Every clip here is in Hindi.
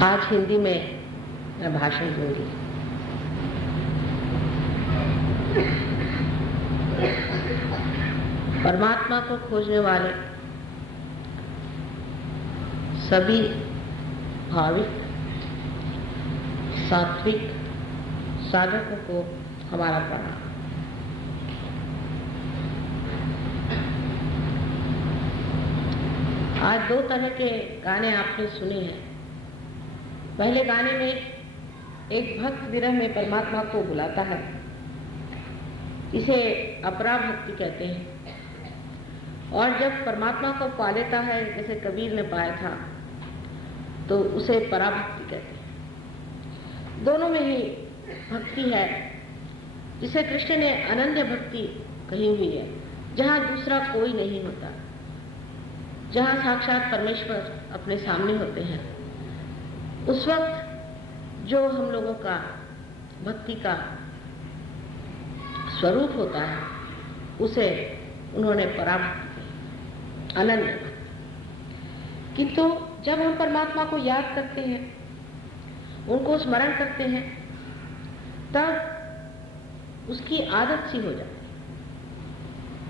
आज हिंदी में मैं भाषण दूंगी। परमात्मा को खोजने वाले सभी भाविक सात्विक साधकों को हमारा प्रणाम। आज दो तरह के गाने आपने सुने हैं। पहले गाने में एक भक्त विरह में परमात्मा को बुलाता है, इसे अपरा भक्ति कहते हैं। और जब परमात्मा को पा लेता है, जैसे कबीर ने पाया था, तो उसे पराभक्ति कहते हैं। दोनों में ही भक्ति है, जिसे कृष्ण ने अनन्य भक्ति कही हुई है, जहाँ दूसरा कोई नहीं होता, जहाँ साक्षात परमेश्वर अपने सामने होते हैं। उस वक्त जो हम लोगों का भक्ति का स्वरूप होता है, उसे उन्होंने पराभक्ति कही, अनन्य भक्ति। किंतु जब हम परमात्मा को याद करते हैं, उनको स्मरण करते हैं, तब उसकी आदत सी हो जाती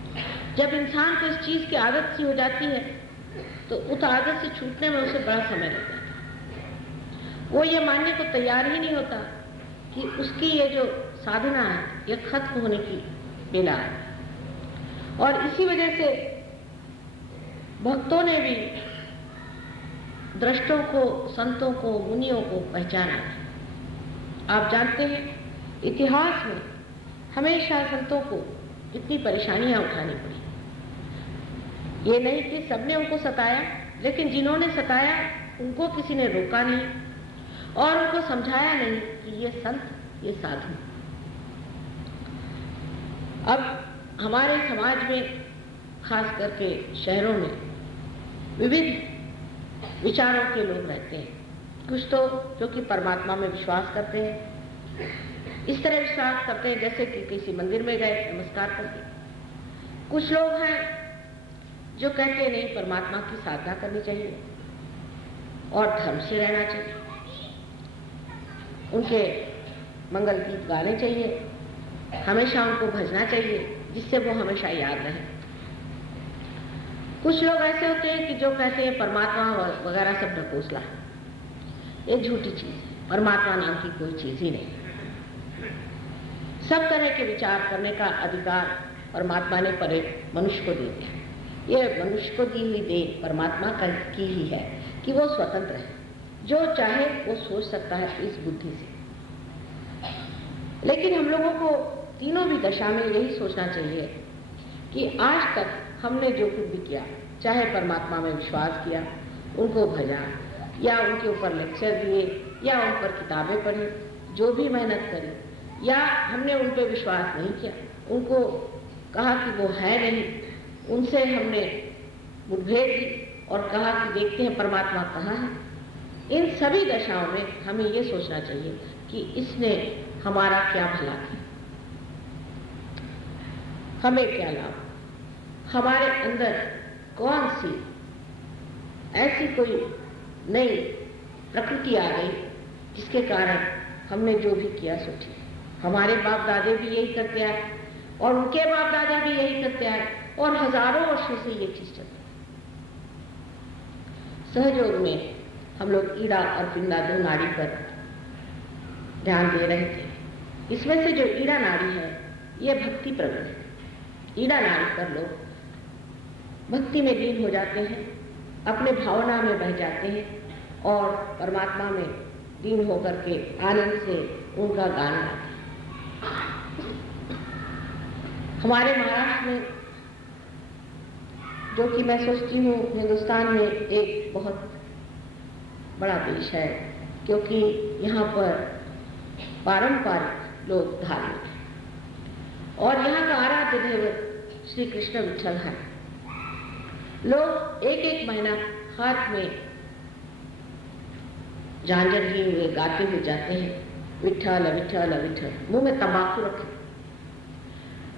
है। जब इंसान को इस चीज की आदत सी हो जाती है, तो उस आदत से छूटने में उसे बड़ा समय लगता है। वो ये मानने को तैयार ही नहीं होता कि उसकी ये जो साधना है, ये खत्म होने की बेला है। और इसी वजह से भक्तों ने भी दृष्टों को, संतों को, मुनियों को पहचाना है। आप जानते हैं, इतिहास में हमेशा संतों को इतनी परेशानियां उठानी पड़ी। ये नहीं कि सबने उनको सताया, लेकिन जिन्होंने सताया उनको किसी ने रोका नहीं और उनको समझाया नहीं कि ये संत, ये साधु। अब हमारे समाज में, खास करके शहरों में, विविध विचारों के लोग रहते हैं। कुछ तो जो कि परमात्मा में विश्वास करते हैं, इस तरह विश्वास करते हैं जैसे कि किसी मंदिर में गए नमस्कार करके। कुछ लोग हैं जो कहते हैं नहीं, परमात्मा की साधना करनी चाहिए और धर्म से रहना चाहिए, उनके मंगल गीत गाने चाहिए, हमेशा उनको भजना चाहिए, जिससे वो हमेशा याद रहे। कुछ लोग ऐसे होते हैं कि जो कहते हैं परमात्मा वगैरह सब ढकोसला है, ये झूठी चीज है, परमात्मा नाम की कोई चीज ही नहीं। सब तरह के विचार करने का अधिकार परमात्मा ने मनुष्य को दे दिया। ये मनुष्य को दी हुई देन परमात्मा की ही है कि वो स्वतंत्र है, जो चाहे वो सोच सकता है इस बुद्धि से। लेकिन हम लोगों को तीनों भी दशा में यही सोचना चाहिए कि आज तक हमने जो कुछ भी किया, चाहे परमात्मा में विश्वास किया, उनको भजा, या उनके ऊपर लेक्चर दिए, या उन पर किताबें पढ़ी, जो भी मेहनत करी, या हमने उन पर विश्वास नहीं किया, उनको कहा कि वो है नहीं, उनसे हमने मुठभेड़ दी और कहा कि देखते हैं परमात्मा कहाँ है। इन सभी दशाओं में हमें ये सोचना चाहिए कि इसने हमारा क्या भला किया, हमें क्या लाभ, हमारे अंदर कौन सी ऐसी कोई नई प्रकृति आ गई जिसके कारण हमने जो भी किया सो ठीक। हमारे बाप दादे भी यही करते आए और उनके बाप दादा भी यही करते आए और हजारों वर्षों से ये चीज चलती है। सहयोग में हम लोग ईड़ा और पिंडा दो नाड़ी पर ध्यान दे रहे थे। इसमें से जो ईड़ा नाड़ी है, ये भक्ति प्रकट है। ईड़ा नाड़ी पर लोग भक्ति में लीन हो जाते हैं, अपने भावना में बह जाते हैं और परमात्मा में लीन होकर के आनंद से उनका गान गाते हैं। हमारे महाराष्ट्र में, जो कि मैं सोचती हूँ हिंदुस्तान में एक बहुत बड़ा देश है, क्योंकि यहाँ पर पारंपरिक लोग धार्मिक हैं और यहाँ का आराध्य देव श्री कृष्ण विठल है। लोग एक एक महीना हाथ में झांझर लिए हुए गाते हुए जाते हैं, विठल विठल विठल, मुंह में तंबाकू रखे।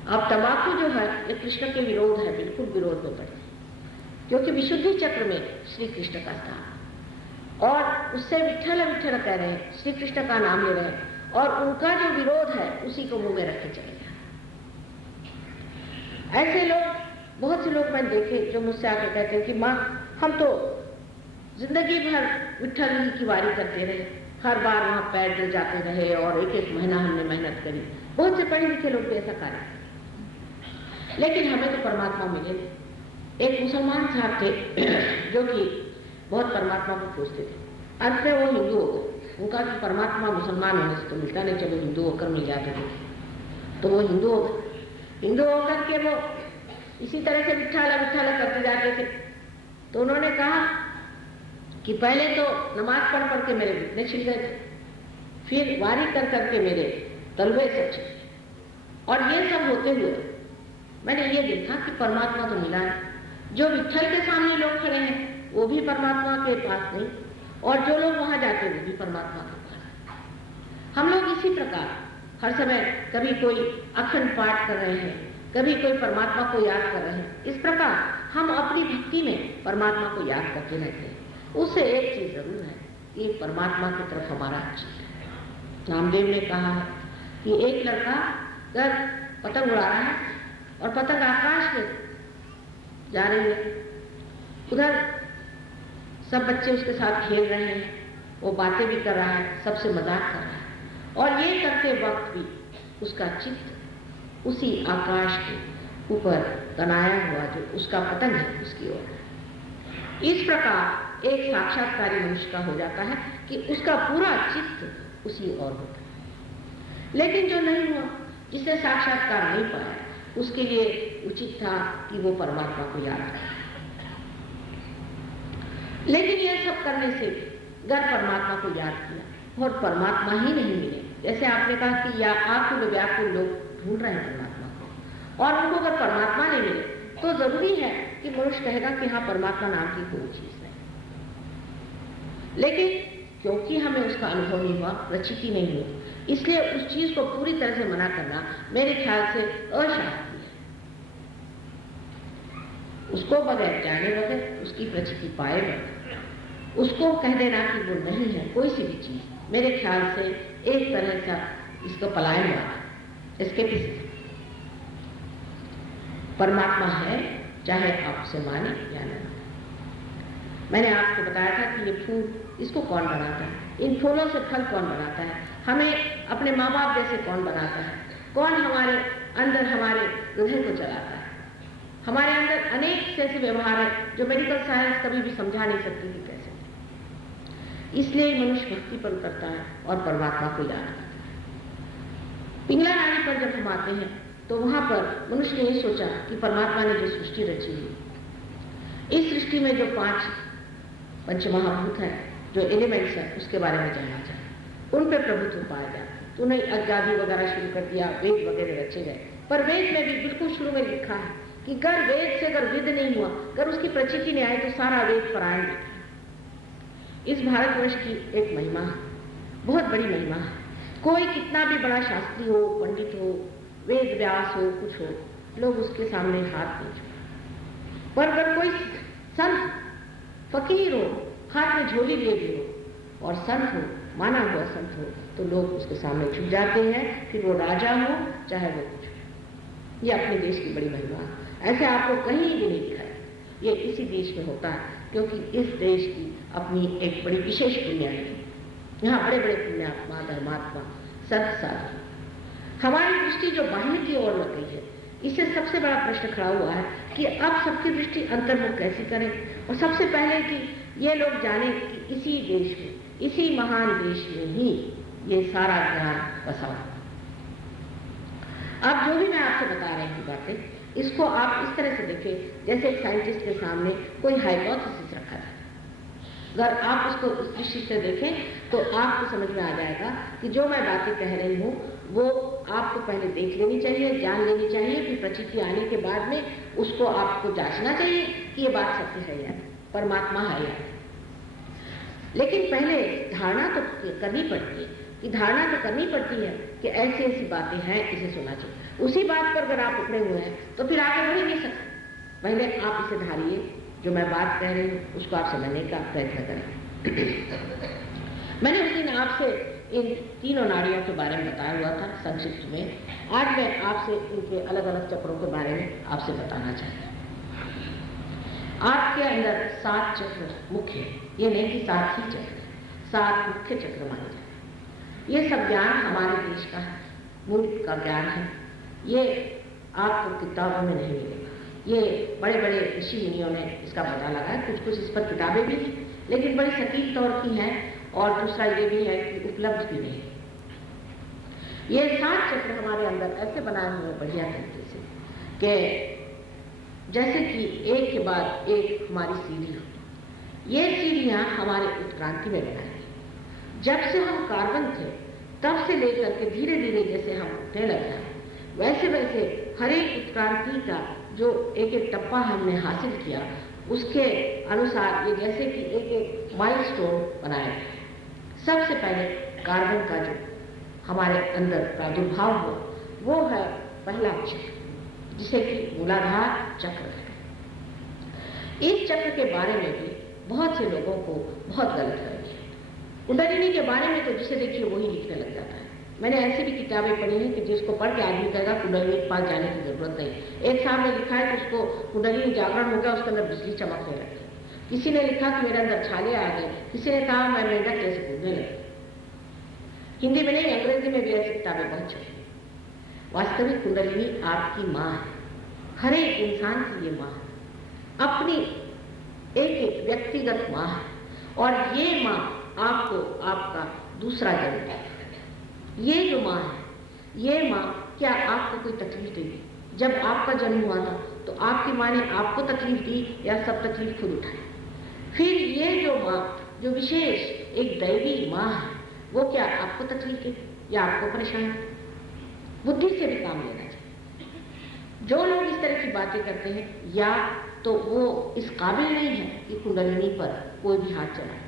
अब तंबाकू जो है ये कृष्ण के विरोध है, बिल्कुल विरोध में पड़े, क्योंकि विशुद्धि चक्र में श्री कृष्ण का स्थान, और उससे विठ्ठल विठ्ठल कह रहे हैं, श्री कृष्ण का नाम ले रहे हैं, और उनका जो विरोध है उसी को मुंह में रखे चले जाए। ऐसे लोग, बहुत से लोग मैंने देखे जो मुझसे आके कहते हैं कि माँ हम तो जिंदगी भर विठ्ठल जी की वारी करते रहे, हर बार वहां पैदल जाते रहे और एक एक महीना हमने मेहनत करी। बहुत से पढ़े लिखे लोग भी ऐसा कार्य करते, लेकिन हमें तो परमात्मा मिले। एक मुसलमान साहब थे जो कि बहुत परमात्मा को खोजते थे। अंत में वो हिंदू हो गए। उनका कि परमात्मा मुसलमान होने से तो मिलता नहीं, चलो हिंदू होकर मिल जाते थे। तो वो हिंदू हो गए। हिंदू होकर के वो इसी तरह से विठ्ठल विठ्ठल करते जाते थे। तो उन्होंने कहा कि पहले तो नमाज पढ़ पढ़ के मेरे घुटने छिल गए थे, फिर वारी कर करके मेरे तलवे सब छिल गए, और ये सब होते हुए मैंने ये देखा कि परमात्मा तो मिला है। जो विठ्ठल के सामने लोग खड़े हैं वो भी परमात्मा के पास नहीं, और जो लोग वहां जाते हैं वो भी परमात्मा के पास। हम लोग इसी प्रकार हर समय कभी कोई अखंड पाठ कर रहे हैं, कभी कोई परमात्मा को याद कर रहे हैं। इस प्रकार हम अपनी भक्ति में परमात्मा को याद करते रहते हैं। उससे एक चीज जरूर है कि परमात्मा की तरफ हमारा चित्त है। नामदेव ने कहा है कि एक लड़का जब पतंग उड़ा रहा है और पतंग आकाश में जा रही है, उधर सब बच्चे उसके साथ खेल रहे हैं, वो बातें भी कर रहा है, सबसे मजाक कर रहा है, और ये करते वक्त भी उसका चित्त उसी आकाश के ऊपर तनाया हुआ जो उसका पतंग है उसकी ओर। इस प्रकार एक साक्षात्कारी मनुष्य का हो जाता है कि उसका पूरा चित्त उसी ओर होता है। लेकिन जो नहीं हुआ, जिसने साक्षात्कार नहीं पाया, उसके लिए उचित था कि वो परमात्मा को याद करे। लेकिन यह सब करने से अगर परमात्मा को याद किया और परमात्मा ही नहीं मिले, जैसे आपने कहा कि या आंखों में व्याकुल लोग ढूंढ रहे हैं परमात्मा को, और उनको अगर परमात्मा नहीं मिले तो जरूरी है कि मनुष्य कहेगा कि हाँ परमात्मा नाम की कोई चीज नहीं। लेकिन क्योंकि हमें उसका अनुभव नहीं हुआ, प्रचिति नहीं हुई, इसलिए उस चीज को पूरी तरह से मना करना मेरे ख्याल से अशास्त्रीय है। उसको बगैर जाने बगैर, उसकी प्रचिति पाए बगैर उसको कह देना कि वो नहीं है कोई सी भी चीज, मेरे ख्याल से एक तरह का इसको पलायन हुआ, इसके पीछे परमात्मा है, चाहे आप उसे माने या न। मैंने आपको बताया था कि ये फूल, इसको कौन बनाता है, इन फूलों से फल कौन बनाता है, हमें अपने माँ बाप जैसे कौन बनाता है, कौन हमारे अंदर हमारे हृदय को चलाता है। हमारे अंदर अनेक से ऐसे व्यवहार है जो मेडिकल साइंस कभी भी समझा नहीं सकती कि कैसे। इसलिए मनुष्य भक्ति पर उतरता है और परमात्मा को याद करता है। पिंगला नाड़ी पर जब हम आते हैं तो वहां पर मनुष्य ने ये सोचा कि परमात्मा ने जो सृष्टि रची है, इस सृष्टि में जो 5 पंचमहाभूत है, जो एलिमेंट्स है, उसके बारे में जानना चाहिए, उन पर प्रभुत्व पाया जाए। तो उन्हें अज्ञादी वगैरह शुरू कर दिया, वेद वगैरह रचे गए। पर वेद में भी बिल्कुल शुरू में लिखा है कि अगर वेद से अगर विद नहीं हुआ, अगर उसकी प्रचिति नहीं आई तो सारा वेद परायण है। इस भारतवर्ष की एक महिमा है, बहुत बड़ी महिमा है। कोई कितना भी बड़ा शास्त्री हो, पंडित हो, वेद व्यास हो, कुछ हो, लोग उसके सामने हाथ नहीं जोड़ते। पर अगर कोई संत फकीर हो, हाथ में झोली लिए भी हो और संत हो, माना हुआ संत हो, तो लोग उसके सामने झुक जाते हैं, फिर वो राजा हो चाहे वो कुछ हो। ये अपने देश की बड़ी महिमा है। ऐसे आपको कहीं भी नहीं दिखाया, ये इसी देश में होता है, क्योंकि इस देश की अपनी एक बड़ी विशेष पुण्य है। यहाँ बड़े बड़े पुण्यात्मा, धर्मात्मा, संत साधु। हमारी दृष्टि जो बाहर की ओर लग गई है, इससे सबसे बड़ा प्रश्न खड़ा हुआ है कि अब सबकी दृष्टि अंतर्मुख कैसे करें, और सबसे पहले कि ये लोग जाने कि इसी देश में, इसी महान देश में ही ये सारा ज्ञान बसा हुआ। अब जो भी मैं आपसे बता रही हूँ बातें, इसको आप इस तरह से देखें जैसे एक साइंटिस्ट के सामने कोई हाइपोथेसिस रखा है। अगर आप उसको इस दृष्टि से देखें तो आपको समझ में आ जाएगा कि जो मैं बातें कह रही हूँ वो आपको पहले देख लेनी चाहिए, जान लेनी चाहिए, फिर प्रचिति आने के बाद में उसको आपको जांचना चाहिए कि ये बात सत्य है या नहीं, परमात्मा है या नहीं। लेकिन पहले धारणा तो करनी पड़ती है, कि धारणा तो करनी पड़ती है कि ऐसी ऐसी बातें हैं, इसे सुना चाहिए। उसी बात पर अगर आप उखड़े हुए हैं तो फिर आगे बढ़ ही नहीं सकते। पहले आप इसे धारिए, जो मैं बात कह रही हूँ उसको आप समझने का प्रयत्न करें। मैंने उस दिन आपसे इन तीनों नाड़ियों के बारे में बताया हुआ था संक्षिप्त में। आज मैं आपसे इनके अलग अलग चक्रों के बारे में आपसे बताना चाहती हूँ। आपके अंदर 7 चक्र मुख्य है, ये नहीं कि 7 ही चक्र, 7 मुख्य चक्र माने जाते। ये सब ज्ञान हमारे देश का है, मुल्क का ज्ञान है। ये आपको किताबों में नहीं मिलेगा। ये बड़े बड़े ऋषि मुनियों ने इसका पता लगाया, कुछ इस पर किताबें भी हैं, लेकिन बड़ी सटीक तौर की हैं, और दूसरा ये भी है कि उपलब्ध भी नहीं। ये 7 चक्र हमारे अंदर ऐसे बनाए हुए बढ़िया तरीके से कि जैसे कि एक के बाद एक हमारी सीढ़ी हो। ये सीढ़ियाँ हमारे उत्क्रांति में बनाई गई। जब से हम कार्बन थे तब से लेकर के धीरे धीरे जैसे हम उठने लगे हैं, वैसे वैसे हर एक उत्क्रांति का जो एक एक टप्पा हमने हासिल किया, उसके अनुसार ये जैसे कि एक एक माइलस्टोन बनाया। सबसे पहले कार्बन का जो हमारे अंदर प्रादुर्भाव हुआ वो है पहला चक्र, जिसे कि मूलाधार चक्र है। इस चक्र के बारे में भी बहुत से लोगों को बहुत गलत फहमी है। कुंडलिनी के बारे में तो जिसे देखिए वही लिखने लग जाता है। मैंने ऐसी भी किताबें पढ़ी हैं कि जिसको पढ़ के आदमी कहेगा कुंडलिनी के पास जाने की जरूरत नहीं। एक साहब ने लिखा है कि उसको कुंडलिनी जागरण हो गया, उसके अंदर बिजली चमकने लगी। किसी ने लिखा कि मेरे अंदर छाले आ गए, किसी ने कहा मैं मेंढक जैसे कूदने लगी। हिंदी में नहीं, अंग्रेजी में भी ऐसी किताबें बहुत छपी। वास्तविक कुंडलिनी आपकी माँ है, हर एक इंसान की ये माँ है, अपनी एक एक व्यक्तिगत माँ है, और ये माँ आपको आपका दूसरा जन्म है। ये जो माँ है, ये माँ क्या आपको कोई तकलीफ देगी? जब आपका जन्म हुआ था तो आपकी माँ ने आपको तकलीफ दी या सब तकलीफ खुद उठाई? फिर ये जो माँ, जो विशेष एक दैवी माँ है, वो क्या आपको तकलीफ देगी या आपको परेशान? बुद्धि से भी काम लेना चाहिए। जो लोग इस तरह की बातें करते हैं, या तो वो इस काबिल नहीं है कि कुंडलिनी पर कोई भी हाथ चलाए।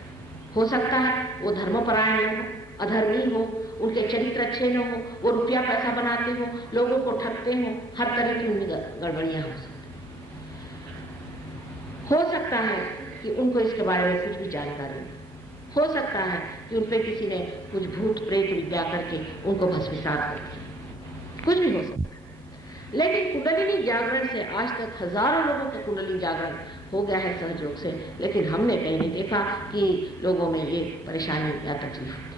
हो सकता है वो धर्मपरायण न हो, अधर्मी हो, उनके चरित्र अच्छे न हो, वो रुपया पैसा बनाते हो, लोगों को ठगते हो, हर तरह की उनकी गड़बड़ियां हो सकती। हो सकता है कि उनको इसके बारे में कुछ भी जानकारी नहीं, हो सकता है कि उन पर किसी ने कुछ भूत प्रेत विद्या करके उनको भस्मीसात कर दिया, कुछ भी हो सकता है। लेकिन कुंडलिनी जागरण से आज तक हजारों लोगों का कुंडलिनी जागरण हो गया है सहयोग से, लेकिन हमने कहीं नहीं देखा कि लोगों में ये परेशानी या तकलीफ होती।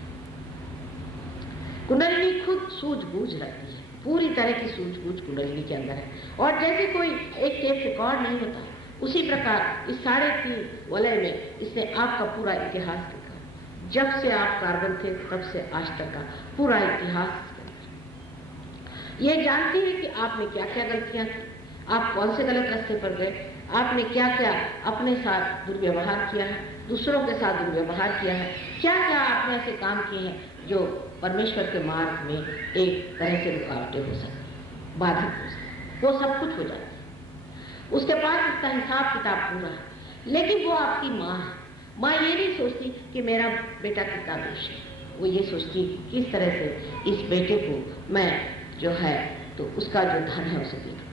कुंडलिनी खुद सूझबूझ रखती है, पूरी तरह की सूझबूझ कुंडलिनी के अंदर है। और जैसे कोई एक टेप रिकॉर्ड नहीं होता, उसी प्रकार इस 3.5 वलय में इसने आपका पूरा इतिहास लिखा। जब से आप कार्बन थे तब से आज तक का पूरा इतिहास ये जानती है कि आपने क्या क्या गलतियां की, आप कौन से गलत रास्ते पर गए, आपने क्या क्या अपने साथ दुर्व्यवहार किया है, दूसरों के साथ दुर्व्यवहार किया है, क्या क्या आपने ऐसे काम किए हैं जो परमेश्वर के मार्ग में एक तरह से रुकावटें हो सकती, बाधित हो सकती। वो सब कुछ हो जाता है, उसके पास उसका हिसाब किताब पूरा है। लेकिन वो आपकी माँ है। माँ ये नहीं सोचती कि मेरा बेटा कितना दोष है, वो ये सोचती कि किस तरह से इस बेटे को मैं जो है तो उसका जो धन है उसे दे दूं,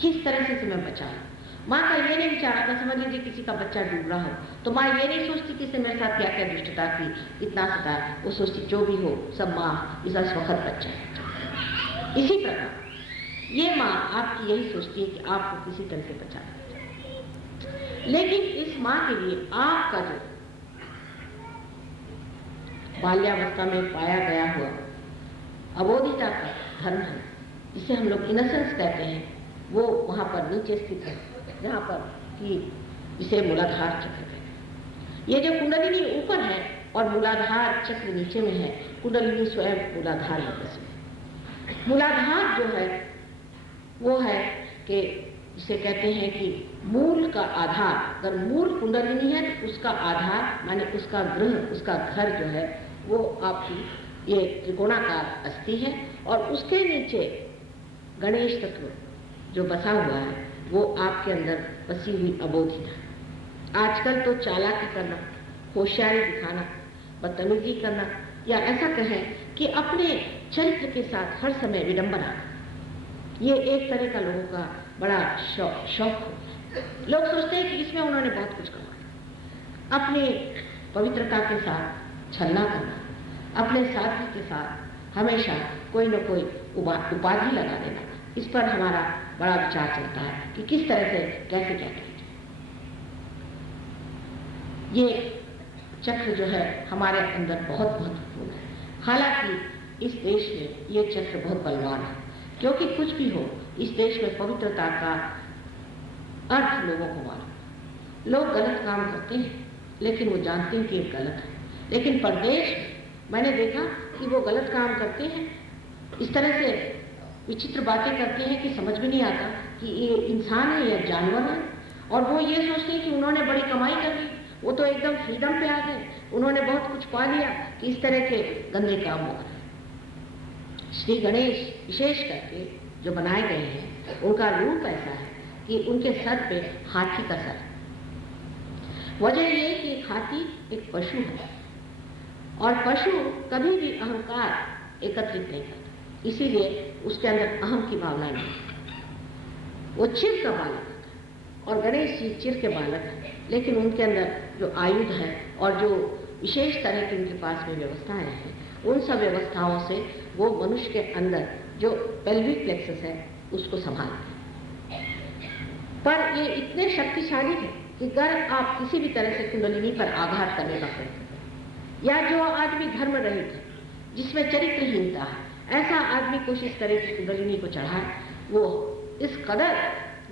किस तरह से मैं बचाऊं। माँ का ये नहीं विचार आता, समझ लीजिए किसी का बच्चा डूब रहा हो तो माँ ये नहीं सोचती कि इसने मेरे साथ क्या क्या दुष्टता की, कितना सताया। वो सोचती जो भी हो सब माँ इसका स्वखत बच्चा है। इसी प्रकार ये माँ आपकी यही सोचती है कि आपको किसी तरह से बचा दे। लेकिन इस माँ के लिए आपका जो बाल्यावस्था में पाया गया हुआ अबोधिता का धर्म है, जिसे हम लोग इनसेंस कहते हैं, वो वहाँ पर नीचे स्थित है, जहाँ पर कि इसे मूलाधार चक्र कहते हैं। ये जो कुंडलिनी ऊपर है और मूलाधार चक्र नीचे में है, कुंडलिनी स्वयं मूलाधार में बसी है। मूलाधार जो है वो है कि जिसे कहते हैं कि मूल का आधार। अगर मूल कुंडलिनी है तो उसका आधार माने उसका गृह, उसका घर जो है वो आपकी ये त्रिकोणाकार अस्थि है, और उसके नीचे गणेश तत्व जो बसा हुआ है वो आपके अंदर बसी हुई अबोधिता। आजकल तो चालाकी करना, होशियारी दिखाना, बदतमीजी करना, या ऐसा कहें कि अपने चरित्र के साथ हर समय विडंबना, ये एक तरह का लोगों का बड़ा शौक हो। लोग सोचते हैं कि इसमें उन्होंने बहुत कुछ कमाया, अपनी पवित्रता के साथ छलना करना, अपने साथी के साथ हमेशा कोई न कोई उपाधि लगा देना, इस पर हमारा बड़ा विचार चलता है कि किस तरह से कैसे क्या किया जाए। ये चक्र जो है हमारे अंदर बहुत महत्वपूर्ण है। हालांकि इस देश में ये चक्र बहुत बलवान है, क्योंकि कुछ भी हो इस देश में पवित्रता का अर्थ लोगों को मालूम। लोग गलत काम करते हैं लेकिन वो जानते हैं कि ये गलत है, लेकिन परदेश में मैंने देखा कि वो गलत काम करते हैं, इस तरह से विचित्र बातें करते हैं कि समझ में नहीं आता कि ये इंसान है या जानवर है, और वो ये सोचते हैं कि उन्होंने बड़ी कमाई कर ली, वो तो एकदम फ्रीडम पे आ गए, उन्होंने बहुत कुछ पा लिया, कि इस तरह के गंदे काम हो गए। श्री गणेश विशेष करके जो बनाए गए हैं उनका रूप ऐसा है कि उनके सर पे हाथी का सर है। वजह ये कि एक हाथी एक पशु है और पशु कभी भी अहंकार एकत्रित नहीं करता, इसीलिए उसके अंदर अहम की भावना नहीं। वो चिर का बालक है और गणेश जी चिर के बालक हैं, लेकिन उनके अंदर जो आयुध है और जो विशेष तरह की उनके पास में व्यवस्थाएं हैं, उन सब व्यवस्थाओं से वो मनुष्य के अंदर जो पेल्विक प्लेक्सस है उसको संभालते हैं। पर ये इतने शक्तिशाली है कि अगर आप किसी भी तरह से कुंडलिनी पर आघात करने का प्रयत्न करें, या जो आदमी धर्म रहित है, जिसमें चरित्रहीनता है, ऐसा आदमी कोशिश करे कि कुंडलिनी को चढ़ाए, वो इस कदर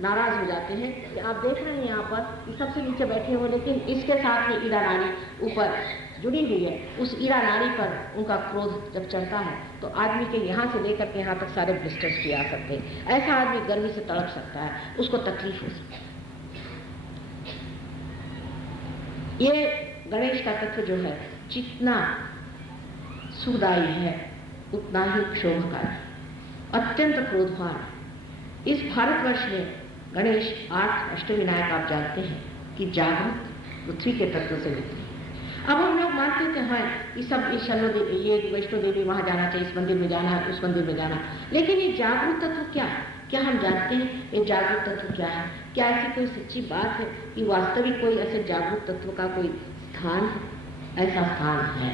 नाराज हो जाते हैं कि आप देख रहे हैं यहाँ पर सबसे नीचे बैठे हो, लेकिन इसके साथ में ईरा नाड़ी ऊपर जुड़ी हुई है, उस ईरा नाड़ी पर उनका क्रोध जब चढ़ता है तो आदमी के यहाँ से लेकर के यहाँ तक सारे ब्लिस्टर्स भी आ सकते हैं। ऐसा आदमी गर्मी से तड़प सकता है, उसको तकलीफ हो सकती है। ये गणेश का तत्व जो है जितना सुखदायी है उतना ही क्षोभकारी, अत्यंत क्रोधवान। इस भारतवर्ष में गणेश 8 अष्टविनायक आप जानते हैं कि जागृत पृथ्वी के तत्व से मिलते हैं। अब हम लोग मानते थे हाँ ये सब ये वैष्णो देवी वहाँ जाना चाहिए, इस मंदिर में जाना है, उस मंदिर में जाना, लेकिन ये जागृत तत्व क्या है? क्या हम जानते हैं ये जागृत तत्व क्या है? क्या ऐसी कोई सच्ची बात है कि वास्तविक कोई ऐसे जागृत तत्व का कोई स्थान है? ऐसा स्थान है,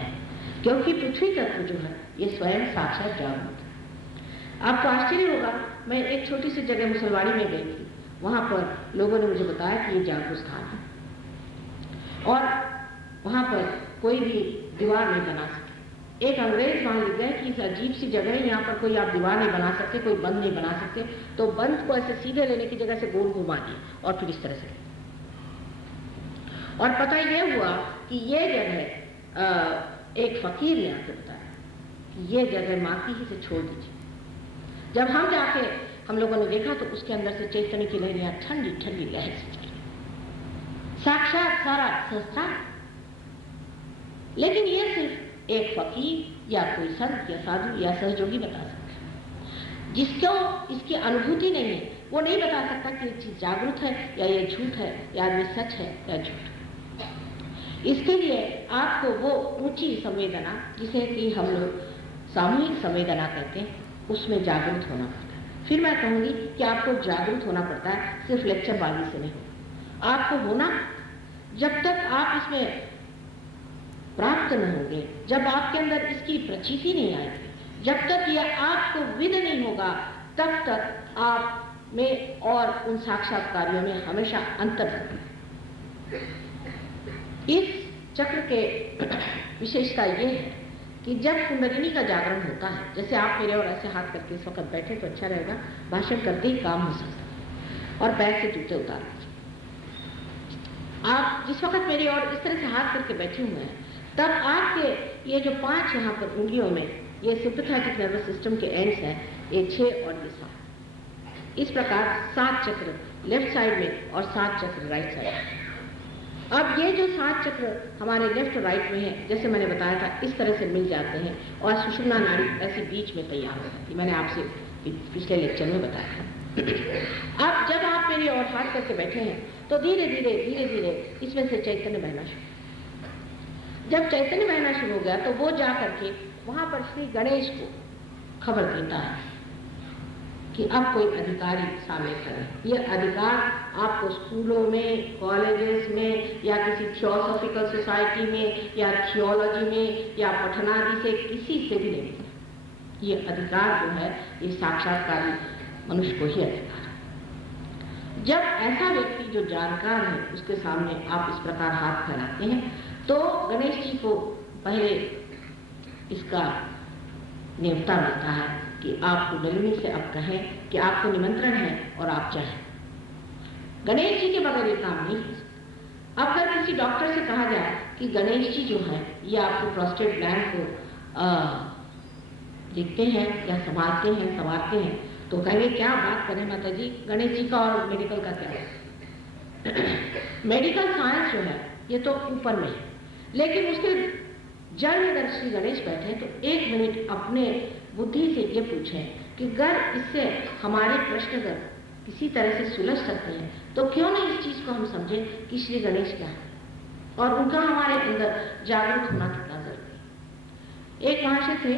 क्योंकि पृथ्वी तत्व जो है ये स्वयं साक्षात जागृत है। आपको आश्चर्य होगा, मैं एक छोटी सी जगह मुसलवाड़ी में गई थी, वहाँ पर लोगों ने मुझे बताया कि ये जागृत स्थान है और वहाँ पर कोई भी दीवार नहीं बना सके। एक अंग्रेज वहाँ लिख गए कि इस अजीब सी जगह है, यहाँ पर कोई आप दीवार नहीं बना सकते, कोई बंद नहीं बना सकते, तो बंद को ऐसे सीधे लेने की जगह से गोल घुमा दिए और फिर इस तरह से। और पता ये हुआ कि ये जगह एक फकीर ने आके बताया कि ये जगह माँ की ही से छोड़ दीजिए। जब हम जाके हम लोगों ने देखा तो उसके अंदर से चैतन्य की लहरियां ठंडी ठंडी लहर से चली, साक्षात सारा संस्थान। लेकिन ये सिर्फ एक फकीर या कोई संत या साधु या सहयोगी बता सकता है। जिसको इसकी अनुभूति नहीं है वो नहीं बता सकता कि ये चीज जागृत है या ये झूठ है, या आदमी सच है या झूठ है। इसके लिए आपको वो ऊंची संवेदना जिसे कि हम लोग सामूहिक संवेदना कहते हैं, उसमें जागरूक होना पड़ता है। फिर मैं कहूँगी कि आपको जागरूक होना पड़ता है, सिर्फ लेक्चरबाजी से नहीं होगा। आपको होना, जब तक आप इसमें प्राप्त न होंगे, जब आपके अंदर इसकी प्रचीति नहीं आएगी, जब तक यह आपको विद नहीं होगा, तब तक आप में और उन साक्षात्कारियों में हमेशा अंतर है। इस चक्र के विशेषता ये है कि जब कुंडलिनी का जागरण होता है, जैसे आप मेरे और ऐसे हाथ करके इस वक्त बैठे तो अच्छा रहेगा, भाषण करते ही काम हो सकता है, और पैर से जूते उतार लीजिए। आप जिस वक्त मेरी और इस तरह से हाथ करके बैठे हुए हैं, तब आपके ये जो 5 यहाँ पर उंगलियों में ये सिंपैथेटिक नर्वस सिस्टम के एंड्स हैं, ये 6 और ये 7, इस प्रकार 7 चक्र लेफ्ट साइड में और 7 चक्र राइट साइड में। अब ये जो 7 चक्र हमारे लेफ्ट और राइट में है, जैसे मैंने बताया था, इस तरह से मिल जाते हैं और सुषुम्ना नाड़ी ऐसे बीच में तैयार हो जाती है। मैंने आपसे पिछले लेक्चर में बताया था। अब जब आप मेरी और हाथ करके बैठे हैं तो धीरे धीरे धीरे धीरे इसमें से चैतन्य बहना शुरू। जब चैतन्य बहना शुरू हो गया तो वो जा करके वहां पर श्री गणेश को खबर देता है कि अब कोई अधिकारी शामिल करें। ये अधिकार आपको स्कूलों में, कॉलेजेस में या किसी थियोसॉफिकल सोसाइटी में या थियोलॉजी में या पठनादि से किसी से भी नहीं मिलता। ये अधिकार जो है ये साक्षात्कारी मनुष्य को ही अधिकार है। जब ऐसा व्यक्ति जो जानकार है उसके सामने आप इस प्रकार हाथ फैलाते हैं तो गणेश जी को पहले इसका न्योता मिलता है कि आप कुंडलिनी से अब कहें कि आपको निमंत्रण है और आप चाहें। गणेश जी के बगैर ये काम नहीं हो सकता। अब अगर किसी डॉक्टर से कहा जाए कि गणेश जी जो है ये आपके प्रोस्टेट ग्लैंड को देखते हैं या संवारते हैं तो कहेंगे क्या बात करें माता जी, गणेश जी का और मेडिकल का क्या है। मेडिकल साइंस जो है ये तो ऊपर में है, लेकिन उसके जड़ में अगर श्री गणेश बैठे तो 1 मिनट अपने बुद्धि से ये पूछें कि अगर इससे हमारे प्रश्न अगर किसी तरह से सुलझ सकते हैं तो क्यों नहीं इस चीज को हम समझें कि श्री गणेश क्या है और उनका हमारे अंदर जागरूक होना कितना जरूरी है। एक महाशय थे,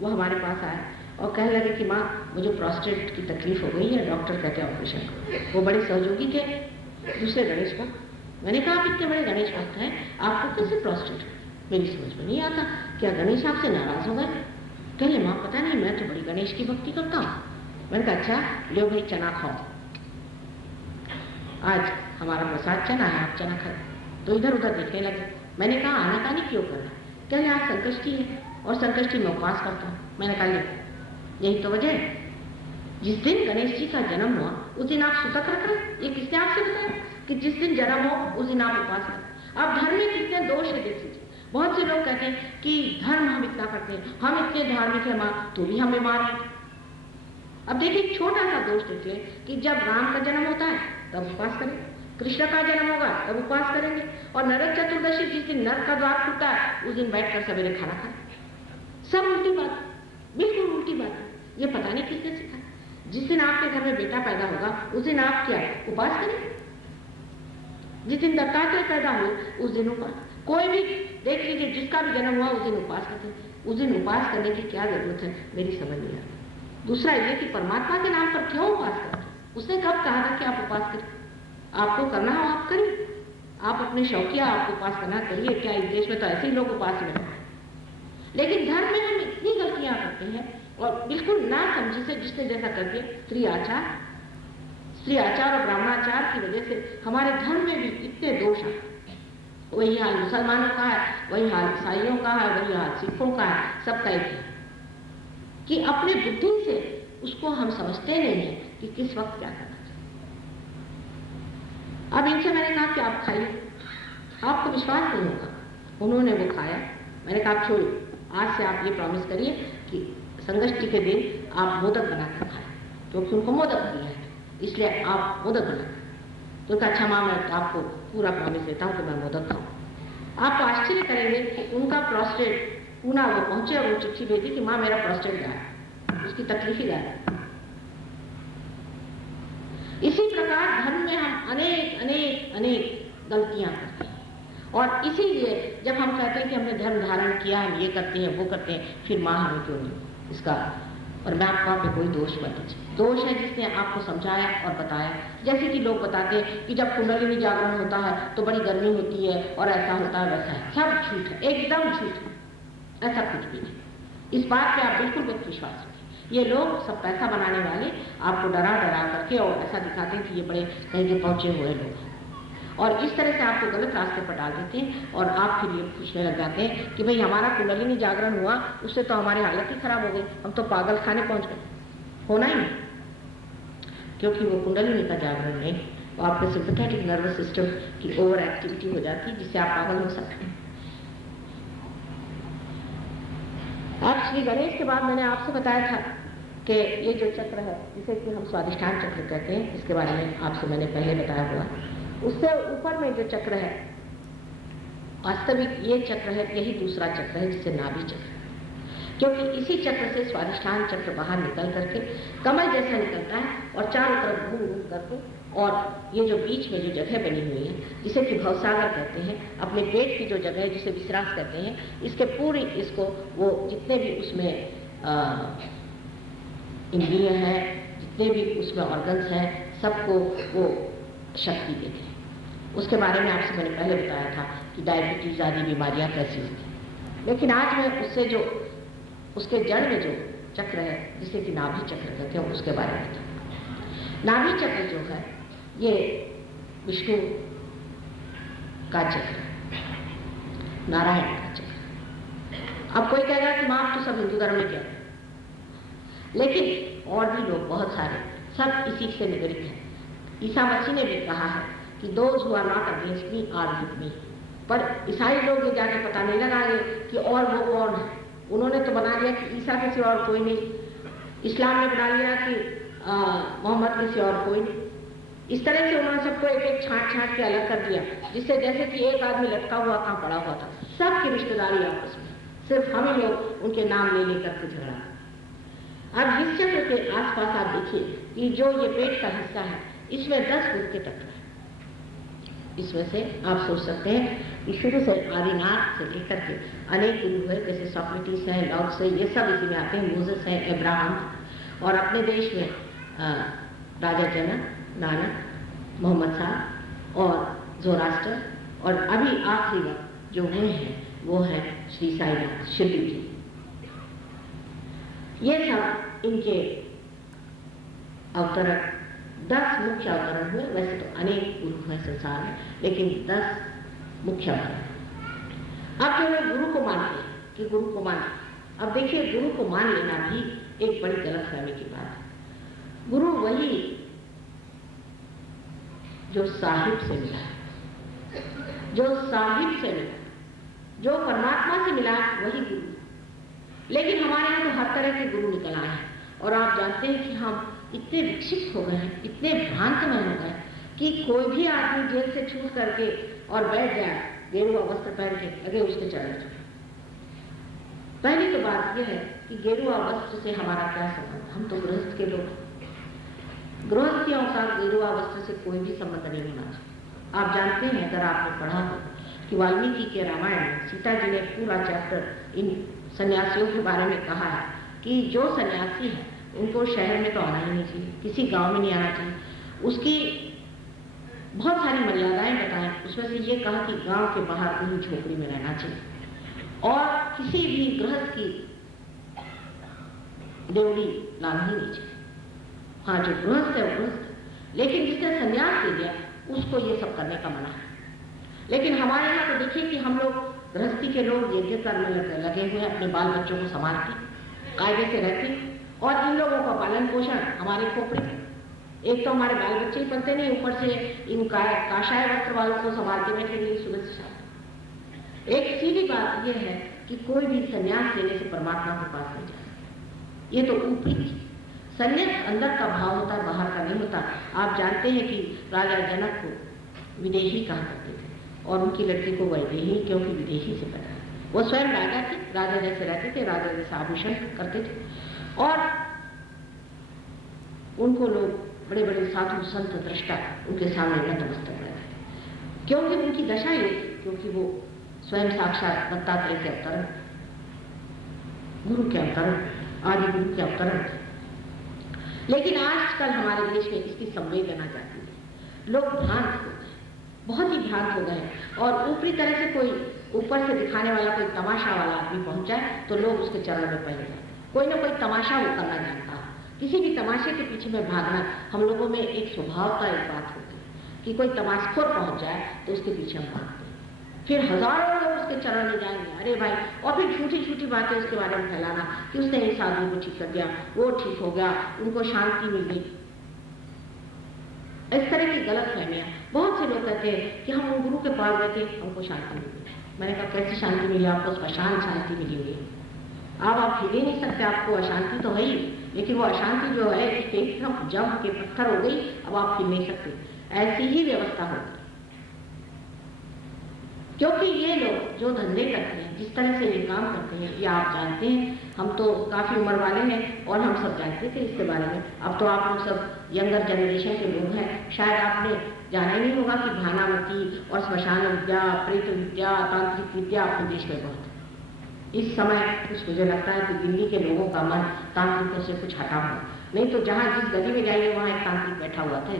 वो हमारे पास आए और कहने लगे कि माँ मुझे प्रोस्टेट की तकलीफ हो गई है, डॉक्टर कहते हैं ऑपरेशन करो। वो बड़े सहयोगी थे दूसरे गणेश का। मैंने कहा आप इतने बड़े गणेश भक्त हैं, आपको कैसे प्रोस्टेट? मेरी समझ में नहीं आता, क्या गणेश आपसे नाराज हो गए? कहले माँ पता नहीं, मैं तो बड़ी गणेश की भक्ति करता हूँ। मैंने कहा अच्छा लो भाई चना खाओ, आज हमारा प्रसाद चना है, आप चना खाओ। तो इधर उधर देखने लगे। मैंने कहा आनाकानी क्यों कर रहा? कहले आज संकष्टी है और संकष्टी में उपवास करता हूँ। मैंने कहा यही तो वजह है, जिस दिन गणेश जी का जन्म हुआ उस दिन आप सुतक रख रहे। ये किसने आपसे बताया कि जिस दिन जन्म हो उस दिन आप उपवास करें? अब धर्म में कितने दोष है देख लीजिए। बहुत से लोग कहते हैं कि धर्म हम इतना करते हैं, हम इतने धार्मिक है माँ, तो भी हम बीमार हैं। अब देखिए छोटा सा दोष देखिए कि जब राम का जन्म होता है तब उपवास करें, कृष्ण का जन्म होगा तब उपवास करेंगे, और नरक चतुर्दशी जिस दिन नरक का द्वार खुलता है उस दिन बैठकर सवेरे खाना खाएं। सब उल्टी बात, बिल्कुल उल्टी बात है। ये पता नहीं किसने सिखाया। जिस दिन आपके घर में बेटा पैदा होगा उस दिन आप क्या उपवास करें? जिस दिन दत्तात्रेय पैदा हुए उस दिन उपवास। कोई भी देख लीजिए जिसका भी जन्म हुआ उस दिन उपवास करते हैं। उस दिन उपवास करने की क्या जरूरत है, मेरी समझ नहीं आती। दूसरा ये कि परमात्मा के नाम पर क्यों उपवास करते हैं? उसने कब कहा था कि आप उपवास करें? आपको करना हो आप करिए, आप अपने शौकिया आपको उपवास करना करिए। क्या इस देश में तो ऐसे ही लोग उपवास में हैं। लेकिन धर्म में हम इतनी गलतियां करते हैं और बिल्कुल ना समझी से जिसने जैसा करके स्त्री आचार और ब्राह्मणाचार की वजह से हमारे धर्म में भी इतने दोष आते हैं। वही हाल मुसलमानों का है, वही हाल ईसाइयों का है, वही हाल सिखों का है, सबका एक है कि अपने बुद्धि से उसको हम समझते नहीं है कि किस वक्त क्या करना चाहिए। अब इनसे मैंने कहा कि आप खाइए, आपको विश्वास नहीं होगा। उन्होंने वो खाया। मैंने कहा छोड़िए, आज से आप ये प्रॉमिस करिए कि संकष्टी के दिन आप मोदक बनाकर खाएं, क्योंकि उनको मोदक प्रिय है, इसलिए आप मोदक बनाकर। तो कहा अच्छा माँ मैं आपको पूरा प्रॉमिस देता हूँ कि मैं मोदक खाऊं। आप आश्चर्य करेंगे कि उनका प्रोस्टेट पूना वो पहुंचे और वो चिट्ठी भेजी कि माँ मेरा प्रोस्टेट गया, उसकी तकलीफ ही गया। इसी प्रकार धर्म में हम अनेक अनेक अनेक गलतियां करते हैं, और इसीलिए जब हम कहते हैं कि हमने धर्म धारण किया, हम ये करते हैं वो करते हैं, फिर माँ हमें क्यों नहीं इसका। और मैं आपको आप पे कोई दोष मत दीजिए। दोष है जिसने आपको समझाया और बताया। जैसे कि लोग बताते हैं कि जब कुंडलिनी जागरण होता है तो बड़ी गर्मी होती है और ऐसा होता है वैसा है। सब झूठ है, एकदम झूठ है, ऐसा कुछ भी नहीं। इस बात पे आप बिल्कुल मत विश्वास रखिए। ये लोग सब पैसा बनाने वाले आपको डरा डरा करके और ऐसा दिखाते हैं कि ये बड़े कहीं के पहुंचे हुए लोग हैं, और इस तरह से आपको गलत रास्ते पर डाल देते हैं। और आप फिर ये पूछने लग जाते हैं कि भाई हमारा कुंडलिनी जागरण हुआ, उससे तो हमारी हालत ही खराब हो गई, हम तो पागल खाने पहुंच गए। होना ही नहीं, क्योंकि वो कुंडलिनी का जागरण नहीं, वो आपके सिंपैथेटिक नर्वस सिस्टम की ओवर एक्टिविटी हो जाती है, जिससे आप पागल हो सकते हैं। अब श्री गणेश के बाद मैंने आपसे बताया था कि ये जो चक्र है जिसे कि हम स्वादिष्ठान चक्र कहते हैं, इसके बारे में आपसे मैंने पहले बताया हुआ। उससे ऊपर में जो चक्र है, वास्तविक ये चक्र है, यही दूसरा चक्र है जिसे नाभि चक्र, क्योंकि इसी चक्र से स्वादिष्ठान चक्र बाहर निकल करके कमल जैसा निकलता है और चारों तरफ घूम घूम करके, और ये जो बीच में जो जगह बनी हुई है जिसे कि भवसागर कहते हैं, अपने पेट की जो जगह है जिसे विश्रास कहते हैं, इसके पूरी इसको वो जितने भी उसमें इंद्रिय हैं, जितने भी उसमें ऑर्गन्स हैं सबको वो शक्ति देते हैं। उसके बारे में आपसे मैंने पहले बताया था कि डायबिटीज आदि बीमारियां कैसी होती हैं। लेकिन आज मैं उससे जो उसके जड़ में जो चक्र है जिसे कि नाभि चक्र कहते हैं उसके बारे में बताऊँ। नाभि चक्र जो है ये विष्णु का चक्र है, नारायण का चक्र। अब कोई कहेगा कि माँ तो सब हिंदू धर्म में क्या है, लेकिन और भी लोग बहुत सारे सब इसी से निगरित हैं। ईसा मसीह ने भी कहा है कि those who are not against me are with me। पर ईसाई लोग ये जाके पता नहीं लगाए कि और वो कौन है। उन्होंने तो बना लिया कि ईसा के सिवा और कोई नहीं। इस्लाम ने बना लिया कि मोहम्मद के सिवा और कोई नहीं। इस तरह से उन्होंने सबको एक एक छांट के अलग कर दिया, जिससे जैसे कि एक आदमी लटका हुआ कहाँ पड़ा हुआ था। सबकी रिश्तेदारी आपस में, सिर्फ हम ही लोग उनके नाम ले लेकर के झगड़ा। अब इस चक्र के आसपास आप देखिए कि जो ये पेट का हिस्सा है इसमें 10 गुरु के तत्व हैं। इसमें से आप सोच सकते हैं कि शुरू से आदिनाथ से लेकर के अनेक गुरु है, जैसे सोक्रेटिस है, लॉक्स है, ये सब इसी में आते हैं। मोसेस है, अब्राहम, और अपने देश में राजा जनक, नानक, मोहम्मद साहब और जोरास्टर, और अभी आखिरी वक्त जो हुए हैं वो है श्री साईनाथ शिरडी जी। ये सब इनके अवतरण 10 मुख्य अवतरण हुए। वैसे तो अनेक गुरु हैं संसार में, लेकिन 10 मुख्य अवतरण। अब जो लोग गुरु को मानते हैं कि गुरु को मान, अब देखिए गुरु को मान लेना भी एक बड़ी गलतफहमी की बात है। गुरु वही जो साहिब से मिला है, जो साहिब से मिला, जो परमात्मा से मिला, वही गुरु। लेकिन हमारे यहाँ तो हर तरह के गुरु निकल आए हैं, और आप जानते हैं कि हम इतने विकसित हो गए हैं, इतने भ्रांत में हो गए कि कोई भी आदमी जेल से छूट करके और बैठ जाए गेरुआ वस्त्र पहन के, लगे उसके चरण छूटे। पहली तो बात यह है कि गेरुआ वस्त्र से हमारा क्या संबंध। हम तो गृहस्थ के लोग, गृहस्थियों का गेरुआ वस्त्र से कोई भी संबंध नहीं होना चाहिए। आप जानते हैं, अगर आपने पढ़ा हो कि वाल्मीकि के रामायण में सीता जी ने पूरा चैप्टर इन सन्यासियों के बारे में कहा है कि जो सन्यासी है उनको शहर में तो आना ही नहीं चाहिए, किसी गांव में नहीं आना चाहिए। उसकी बहुत सारी मर्यादाएं बताएं, उसमें से ये कहा कि गांव के बाहर कहीं झोपड़ी में रहना चाहिए और किसी भी गृहस्थ की देवड़ी लानी नहीं चाहिए। हाँ, जो गृहस्थ है वो गृहस्थ, लेकिन जिसने संन्यास ले लिया उसको ये सब करने का मना है। लेकिन हमारे यहाँ तो देखिए कि हम लोग गृहस्थी के लोग यज्ञ करने लगे हुए हैं, अपने बाल बच्चों को संभाल के कायदे से रहते, और इन लोगों का पालन पोषण हमारे खोपड़े में। एक तो हमारे बाल बच्चे ही पढ़ते नहीं, ऊपर से इन काशाय वस्त्र वालों को संभाल के बैठे सुबह से शाम। एक सीधी बात यह है कि कोई भी संन्यास लेने से परमात्मा के पास नहीं जाए। ये तो ऊपरी संन्यास अंदर का भाव होता है, बाहर का नहीं होता। आप जानते हैं कि राजा जनक को विदेही कहा करते थे और उनकी लड़की को वैदेही, क्योंकि विदेही से पैदा। वो स्वयं राजा थे, राजा जैसे रहते थे, राजा जैसे आभूषण करते थे, और उनको लोग बड़े बड़े साधु संत दृष्टा उनके सामने नतमस्तक रहते थे, क्योंकि उनकी दशा ये, क्योंकि वो स्वयं साक्षात दत्तात्रेय के अवतरण, गुरु के अवतरण, आदि गुरु के अवतरण थे। लेकिन आजकल हमारे देश में इसकी संवेदना जाती है। लोग भ्रांत हो गए, बहुत ही भ्रांत हो गए, और ऊपरी तरह से कोई ऊपर से दिखाने वाला कोई तमाशा वाला आदमी पहुंच जाए तो लोग उसके चरण में पहले जाते। कोई ना कोई तमाशा वो करना जानता है। किसी भी तमाशे के पीछे में भागना हम लोगों में एक स्वभाव का एक बात होती है कि कोई तमाशखोर पहुंच जाए तो उसके पीछे हम भागते हैं। फिर हजारों लोग उसके चरण में जाएंगे, अरे भाई, और फिर छोटी छोटी बातें उसके बारे में फैलाना कि उसने इस आदमी को ठीक कर दिया, वो ठीक हो गया, उनको शांति मिल गई। इस तरह की गलत फहमियां। बहुत से लोग कहते हैं कि हम उन गुरु के पास गए थे, हमको शांति मिली। मैंने कहा कैसी शांति मिली? आपको स्मशान शांति मिली हुई। अब आप हिल ही नहीं सकते, आपको अशांति तो है ही, लेकिन वो अशांति जो है कि एकदम जम के पत्थर हो गई, अब आप हिल नहीं सकते। ऐसी ही व्यवस्था होगी, क्योंकि ये लोग जो धंधे करते हैं, जिस तरह से ये काम करते हैं, ये आप जानते हैं। हम तो काफी उम्र वाले हैं और हम सब जानते थे इसके बारे में। अब तो आप लोग सब यंगर जनरेशन के लोग हैं, शायद आपने जाना ही नहीं होगा कि भानामती और श्मशान विद्या, प्रेत विद्या, तांत्रिक विद्या अपने देश में बहुत है। इस समय कुछ मुझे लगता है कि दिल्ली के लोगों का मन तांत्रिकों से कुछ हटा हुआ, नहीं तो जहां जिस गली में जाइए वहां एक तांत्रिक बैठा हुआ था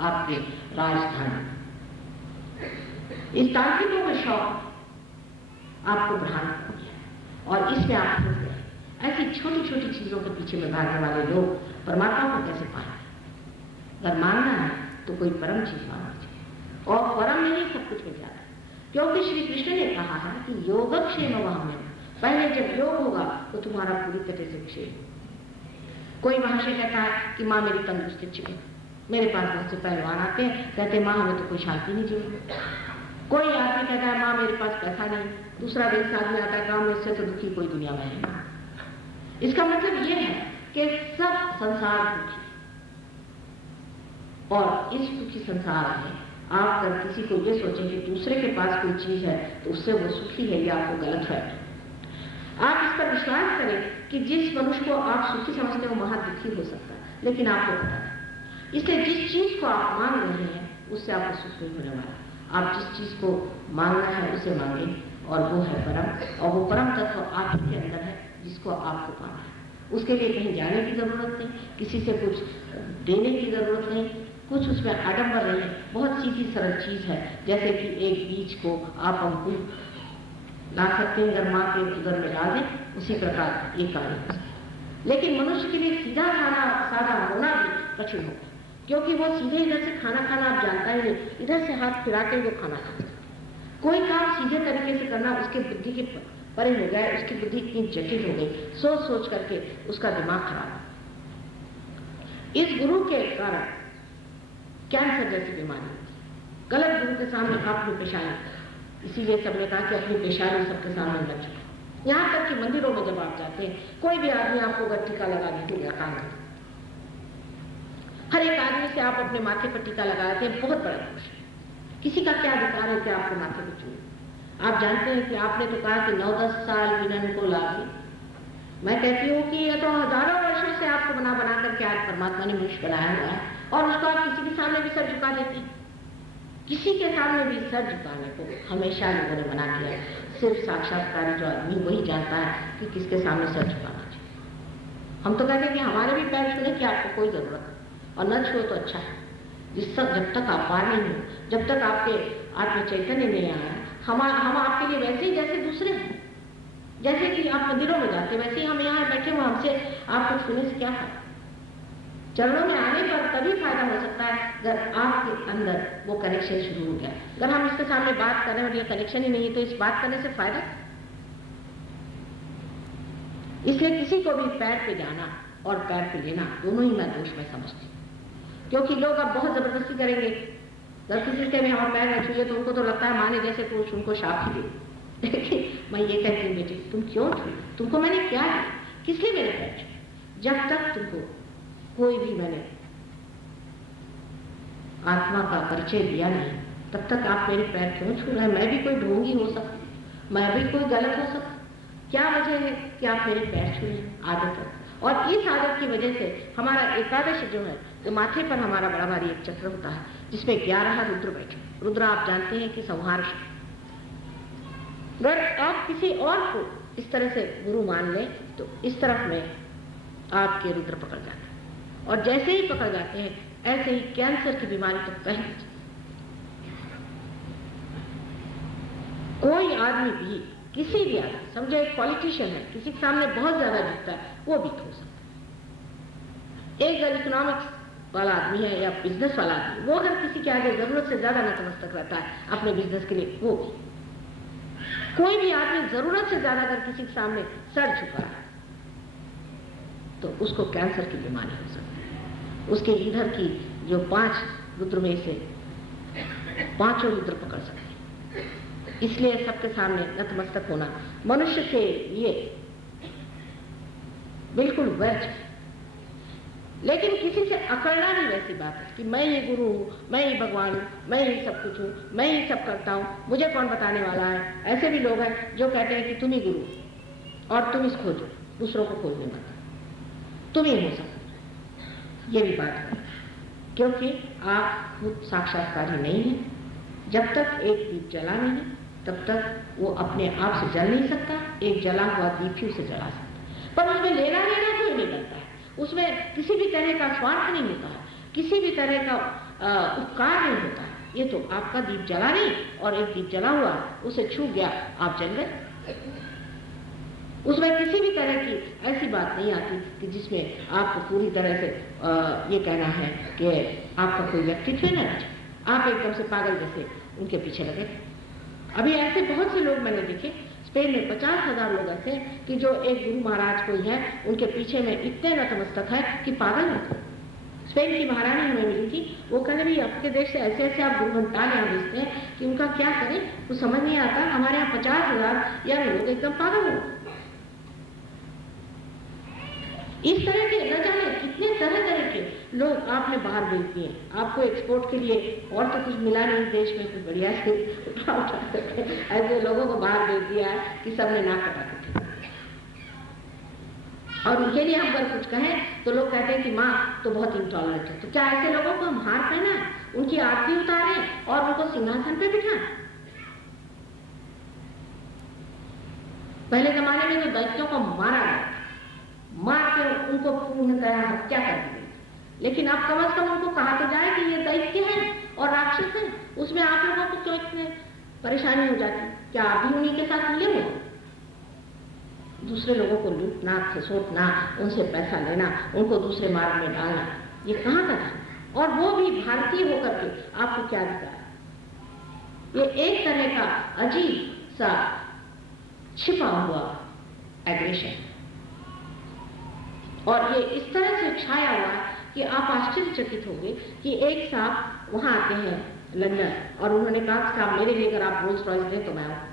आपके राजस्थान में। इस तांत्रिकों का शौक आपको भ्रांत हो गया और इसमें आप फंस गए। ऐसी छोटी छोटी चीजों के पीछे में भागने वाले लोग परमात्मा को कैसे पाएंगे? अगर मानना है तो कोई परम चीज मानना चाहिए, और परम में ही सब कुछ मिल जाता है। क्योंकि श्री कृष्ण ने कहा है कि योगक्षेम वहां में, पहले जब योग होगा तो तुम्हारा पूरी तरह से क्षेम। कोई महाशय कहता है कि माँ मेरी तंदुरुस्ती चाहिए, मेरे पास बहुत से पहलवान आते हैं, कहते हैं माँ हमें तो कोई शांति नहीं चाहिए। कोई आदमी कहता है माँ मेरे पास पैसा नहीं, दूसरा दिन आदमी आता है गाँव में, इससे तो दुखी कोई दुनिया में नहीं। इसका मतलब ये है कि सब संसार दुखी, और इस दुखी संसार में आप अगर किसी को ये सोचें कि दूसरे के पास कोई चीज है तो उससे वो सुखी है, या आपको गलत है। आप इस पर विश्वास करें कि जिस मनुष्य को आप सुखी समझते हो वहां दुखी हो सकता है, लेकिन आपको पता है। इसलिए जिस चीज को आप मांग रहे हैं उससे आपको सुख नहीं होने वाला। आप जिस चीज को मांगना है उसे मांगे, और वो है परम, और वो परम तत्व आपके अंदर है जिसको आपको पाना है। उसके लिए कहीं जाने की जरूरत नहीं, किसी से कुछ देने की जरूरत नहीं, कुछ उसमें आडंबर नहीं है। बहुत सीधी सरल चीज है, जैसे कि एक बीज को आप अंकुर ला सकते हैं, अगर माँ के उदर में डाल दें, उसी प्रकार ये कार्य है। लेकिन मनुष्य के लिए सीधा खाना साधा होना भी कठिन होगा, क्योंकि वो सीधे इधर से खाना खाना आप जानता ही नहीं, इधर से हाथ फिरा के वो खाना खाता। कोई काम सीधे तरीके से करना उसके बुद्धि के परे हो गया, उसकी बुद्धि इतनी जटिल हो गई, सोच सोच करके उसका दिमाग खराब। इस गुरु के कारण कैंसर जैसी बीमारी होती है। गलत गुरु के सामने आपने पेशानी, इसीलिए सबने कहा कि अपनी पेशानी सबके सामने न रखें। यहाँ तक कि मंदिरों में जब आप जाते हैं, कोई भी आदमी आपको अगर टीका लगा दी तो क्या काम है? हर एक आदमी से आप अपने माथे पर टीका लगाते हैं, बहुत बड़ा खुश है। किसी का क्या अधिकार है कि आपको माथे पर चूमे? आप जानते हैं कि आपने तो कहा कि 9-10 साल विनन को लागे। मैं कहती हूँ कि ये तो हजारों वर्षों से आपको बना बना करके आज परमात्मा ने मनुष्य बनाया हुआ है, और उसको आप किसी के सामने भी सर झुका देते हैं। किसी के सामने भी सर झुकाने को हमेशा लोगों ने मना किया है। सिर्फ साक्षात्कारी जो आदमी वही जानता है कि किसके सामने सर झुकाना चाहिए। हम तो कहते हैं कि हमारे भी पैर छूने की आपको कोई जरूरत है, और न छुए तो अच्छा है। जब तक आप पार नहीं हो, जब तक आपके आत्म चैतन्य नहीं आया, हम आपके लिए वैसे ही जैसे दूसरे हैं। जैसे कि आप मंदिरों में जाते वैसे ही हम यहाँ बैठे हुए, हमसे आपको छूने से क्या फायदा? चरणों में आने पर तभी फायदा हो सकता है अगर आपके अंदर वो कनेक्शन शुरू हो गया। अगर हम इसके सामने बात कर रहे हैं और ये कनेक्शन ही नहीं है तो इस बात करने से फायदा। इसलिए किसी को भी पैर पे जाना और पैर पे लेना दोनों ही मैं दोष में समझती हूँ, क्योंकि लोग अब बहुत जबरदस्ती करेंगे। अगर किसी के भी हमारे पैर में छुए तो उनको तो लगता है माने जैसे कुछ उनको शाप ही दे। लेकिन मैं ये कहती हूँ बेटी, तुम क्यों छुए? तुमको मैंने क्या है? किस लिए मेरे पैर छुए? जब तक तुमको कोई भी मैंने आत्मा का परिचय दिया नहीं, तब तक आप मेरे पैर क्यों छू रहे हैं? मैं भी कोई ढोंगी हो सकती, मैं भी कोई गलत हो सकती। क्या वजह है कि आप मेरे पैर छू रहे हैं? आदत है, और इस आदत की वजह से हमारा एकादश जो है, तो माथे पर हमारा बड़ा भारी एक चक्र होता है जिसमें 11 रुद्र बैठे। रुद्र आप जानते हैं कि संहार शक्ति। अगर आप किसी और को इस तरह से गुरु मान लें तो इस तरफ में आपके रुद्र पकड़ जाते हैं, और जैसे ही पकड़ जाते हैं ऐसे ही कैंसर की बीमारी तो पहले। कोई आदमी भी, किसी भी आदमी, समझे एक पॉलिटिशियन है, किसी के सामने बहुत ज्यादा झुकता है, वो भी हो सकता है। एक इकोनॉमिक्स वाला आदमी है या बिजनेस वाला आदमी, वो अगर किसी के आगे जरूरत से ज्यादा नतमस्तक रहता है अपने बिजनेस के लिए, वो भी। कोई भी आदमी जरूरत से ज्यादा अगर किसी के सामने सर झुका है तो उसको कैंसर की बीमारी हो सकती है। उसके इधर की जो 5 रुद्र में से 5 रुद्र पकड़ सकते हैं। इसलिए सबके सामने नतमस्तक होना मनुष्य के लिए बिल्कुल व्यर्थ है। लेकिन किसी से अकड़ना भी वैसी बात है कि मैं ही गुरु हूँ, मैं ही भगवान हूँ, मैं ही सब कुछ हूँ, मैं ही सब करता हूँ, मुझे कौन बताने वाला है। ऐसे भी लोग हैं जो कहते हैं कि तुम ही गुरु और तुम इस खोजो, दूसरों को खोजने मत, तुम ही हो सकते। ये भी बात है, क्योंकि आप खुद साक्षात्कारी नहीं है। जब तक एक दीप जला नहीं है तब तक वो अपने आप से जल नहीं सकता। एक जला हुआ दीप ही उसे जला सकता, पर उसमें लेना देना कोई नहीं करता है। उसमें किसी भी तरह का स्वार्थ नहीं होता है, किसी भी तरह का उपकार नहीं होता है। ये तो आपका दीप जला नहीं, और एक दीप जला हुआ उसे छू गया, आप जल गए। उसमें किसी भी तरह की ऐसी बात नहीं आती कि जिसमें आपको पूरी तरह से ये कहना है कि आपका कोई व्यक्तित्व न रहे, आप एकदम से पागल जैसे उनके पीछे लगे। अभी ऐसे बहुत से लोग मैंने देखे, स्पेन में 50,000 लोग ऐसे कि जो एक गुरु महाराज कोई है उनके पीछे में इतने नतमस्तक है कि पागल होते। स्पेन की महारानी हमें मिली थी, वो कहने भी आपके देश से ऐसे ऐसे आप गुरु घंटाल यहाँ भेजते हैं कि उनका क्या करें, कुछ समझ नहीं आता, हमारे यहाँ 50,000 या लोग एकदम पागल हो। इस तरह के न जाने कितने तरह तरह के लोग आपने बाहर भेज दिए। आपको एक्सपोर्ट के लिए और तो कुछ मिला नहीं देश में, कुछ बढ़िया से ऐसे लोगों को बाहर भेज दिया है कि सबने नाक कटा के। और उनके लिए हम अगर कुछ कहें तो लोग कहते हैं कि माँ तो बहुत इंटॉलरेंट है। तो क्या ऐसे लोगों को हम हार पहना, उनकी आरती उतारें और उनको सिंहासन पे बिठाएं? पहले जमाने में तो दैत्यों को मारा गया, मार के उनको पूर्णतः हत्या कर दी गई, लेकिन अब कम से कम उनको कहा तो जाए कि ये दैत्य है और राक्षस है। उसमें आप लोगों को क्यों इतने परेशानी हो जाती? क्या आप भी उन्हीं के साथ मिले हुए? दूसरे लोगों को लूटना, खसोटना, उनसे पैसा लेना, उनको दूसरे मार्ग में डालना, ये कहाँ का था? और वो भी भारतीय होकर के आपको क्या दिखा? ये एक तरह का अजीब सा छिपा हुआ एग्रेशन, और ये इस तरह से छाया हुआ कि आप आश्चर्यचकित होंगे कि एक साहब वहां आते हैं लंदन, और उन्होंने कहा साहब मेरे लिए अगर आप रोल्स रॉयस दें तो मैं आऊँ।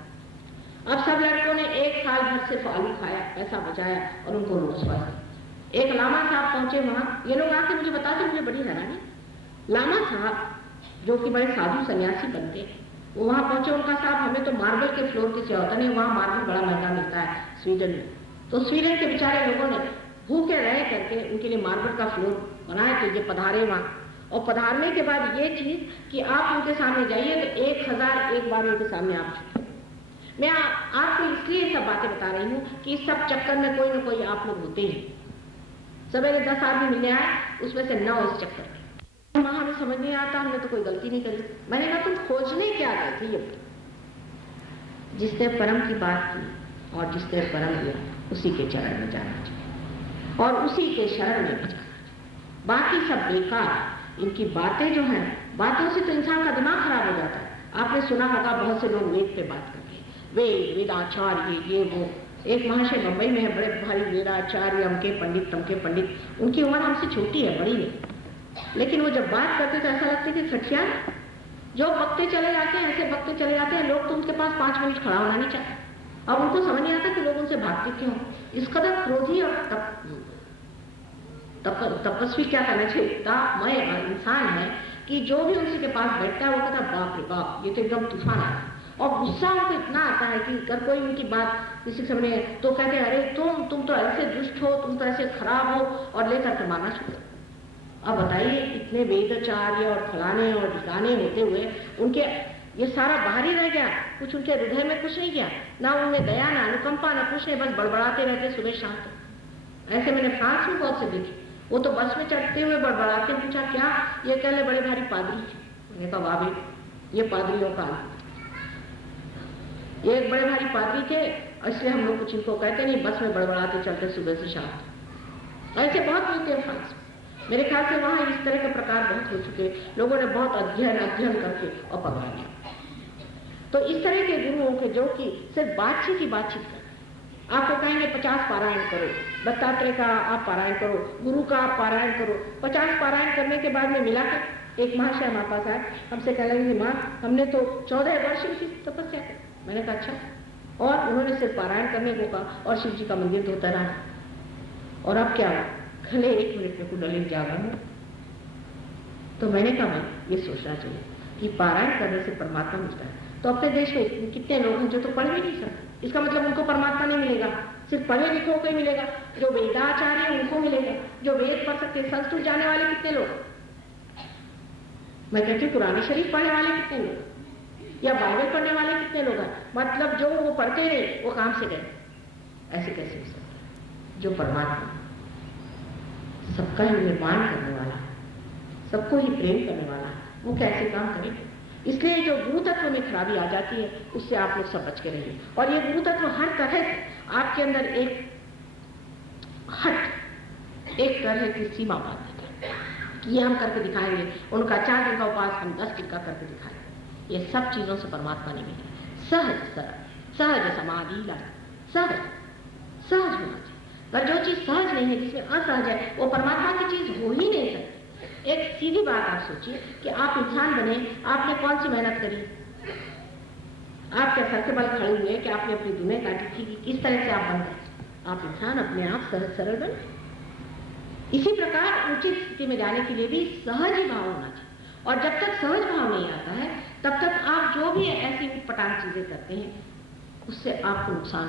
अब सब लड़कों ने एक साल भर सिर्फ आलू खाया, पैसा बचाया और उनको रोल्स रॉयस। एक लामा साहब पहुंचे वहां, ये लोग आके मुझे बताते, मुझे बड़ी हैरानी। लामा साहब जो कि बड़े साधु सन्यासी बनते, वो वहां पहुंचे, उनका साहब हमें तो मार्बल के फ्लोर की जरूरत नहीं, वहां मार्बल बड़ा महंगा मिलता है स्वीडन में। तो स्वीडन के बेचारे लोगों ने भूखे रह करके उनके लिए मार्बल का फ्लोर बनाए, तो ये पधारे वहां। और पधारने के बाद ये चीज कि आप उनके सामने जाइए तो 1000 एक बार उनके सामने आप झुके। मैं आपको इसलिए सब बातें बता रही हूँ कि इस सब चक्कर में कोई ना कोई आप लोग होते हैं। सवेरे 10 आदमी मिलने आए, उसमें से 9 इस चक्कर में। वहां हमें समझ नहीं आता, हमने तो कोई गलती नहीं करी। मैंने कहा तुम खोजने क्या गए थे? ये जिसने परम की बात की और जिसने परम दिया उसी के चरण में जाना चाहिए और उसी के शरण में जाना चाहिए। बाकी सब बेकार, इनकी बातें जो हैं, बातों से तो इंसान का दिमाग खराब हो जाता है। आपने सुना होगा बहुत से लोग वेद पे बात करते हैं, वेद, वेदाचार्य, ये वो। एक महाशय मुंबई में है, बड़े भारी वेदाचार्य, अमके पंडित तमके पंडित, उनकी उम्र हमसे छोटी है, बड़ी है, लेकिन वो जब बात करते तो ऐसा लगता है कि खटिया जो बकते चले जाते हैं, ऐसे बकते चले जाते हैं लोग, तो उनके पास 5 मिनट खड़ा होना नहीं चाहिए। अब उनको समझ नहीं आता कि लोग उनसे भागते क्यों। इस कदर क्रोधी और तपस्वी क्या करना चाहिए, तापमय इंसान है कि जो भी उसी के पास बैठता है वो कहता है बाप रे बाप, ये तो एकदम तूफान है। और गुस्सा उनको इतना आता है कि अगर कोई उनकी बात किसी समय तो कहते हैं अरे तुम तो ऐसे दुष्ट हो, तुम तो ऐसे खराब हो, और लेकर के मारना शुरू। अब बताइए, इतने वेदाचार्य और फलाने और ठिकाने होते हुए उनके ये सारा बाहर ही रह गया, कुछ उनके हृदय में कुछ नहीं गया, ना उनमें दया, ना अनुकंपा, ना कुछ नहीं, बस बड़बड़ाते रहते सुबह शाम तक। ऐसे मैंने फ्रांस में बहुत से देखे, वो तो बस में चढ़ते हुए बड़बड़ाते, पूछा क्या, ये कह ले बड़े भारी पादरी। मैंने कहा वाह भाई, ये पादरियों का, ये एक बड़े भारी पादरी थे, इसलिए हम लोग कुछ इनको कहते नहीं, बस में बड़बड़ाते चलते सुबह से शाम। ऐसे बहुत मिलते हैं फ्रांस में। मेरे ख्याल से वहां इस तरह के प्रकार बहुत हो चुके, लोगों ने बहुत अध्ययन करके और पकड़ा लिया। तो इस तरह के गुरुओं के जो कि सिर्फ बातचीत ही बातचीत कर, आपको कहेंगे 50 पारायण करो, दत्तात्रेय का आप पारायण करो, गुरु का आप पारायण करो। 50 पारायण करने के बाद में मिला कर एक महाशय हमारे पास आए, हमसे कह लगे माँ हमने तो 14 वर्ष की तपस्या की। मैंने कहा अच्छा, और उन्होंने सिर्फ पारायण करने को कहा और शिव जी का मंदिर धोता रहा। और अब क्या हुआ, खले 1 मिनट में कुंडली जागरण हो। तो मैंने कहा ये सोचना चाहिए कि पारायण करने से परमात्मा मिलता है। तो अपने देश में कितने लोग हैं जो तो पढ़ भी नहीं सकते, इसका मतलब उनको परमात्मा नहीं मिलेगा, सिर्फ पढ़े लिखों को ही मिलेगा। जो वेदाचार्य है उनको मिलेगा, जो वेद पढ़ सकते, संस्कृत जाने वाले कितने लोग, मैं कहती हूँ पुरानी शरीफ पढ़ने वाले कितने लोग, या बाइबल पढ़ने वाले कितने लोग हैं। मतलब जो वो पढ़ते रहे वो काम से गए, ऐसे कैसे हो सकता है। जो परमात्मा सबका ही निर्माण करने वाला, सबको ही प्रेम करने वाला, वो कैसे काम करे? इसलिए जो गुरु तत्व में खराबी आ जाती है उससे आप लोग सब बच के रहिए। और ये गुरु तत्व हर तरह से आपके अंदर एक तरह की सीमा बांध देते हैं कि ये हम करके दिखाएंगे, उनका 4 दिन का उपास हम 10 दिन का करके दिखाएंगे। ये सब चीजों से परमात्मा नहीं मिले। सहज सरल, सहज समाधि लग, सहज होना चाहिए। पर जो चीज सहज नहीं है, जिसमें असहज है, वो परमात्मा की चीज हो ही नहीं सकती। एक सीधी बात आप सोचिए कि आप इंसान बने, आपने कौन सी मेहनत करी? आप क्या सर के बल खड़े हुए कि आपने अपनी दुनिया काटी थी कि किस तरह से आप बन गए? आप इंसान अपने आप सहज सरल बने। इसी प्रकार उचित स्थिति में जाने के लिए भी सहज ही भाव होना चाहिए। और जब तक सहज भाव नहीं आता है तब तक आप जो भी ऐसी उटपटांग चीजें करते हैं उससे आपको नुकसान,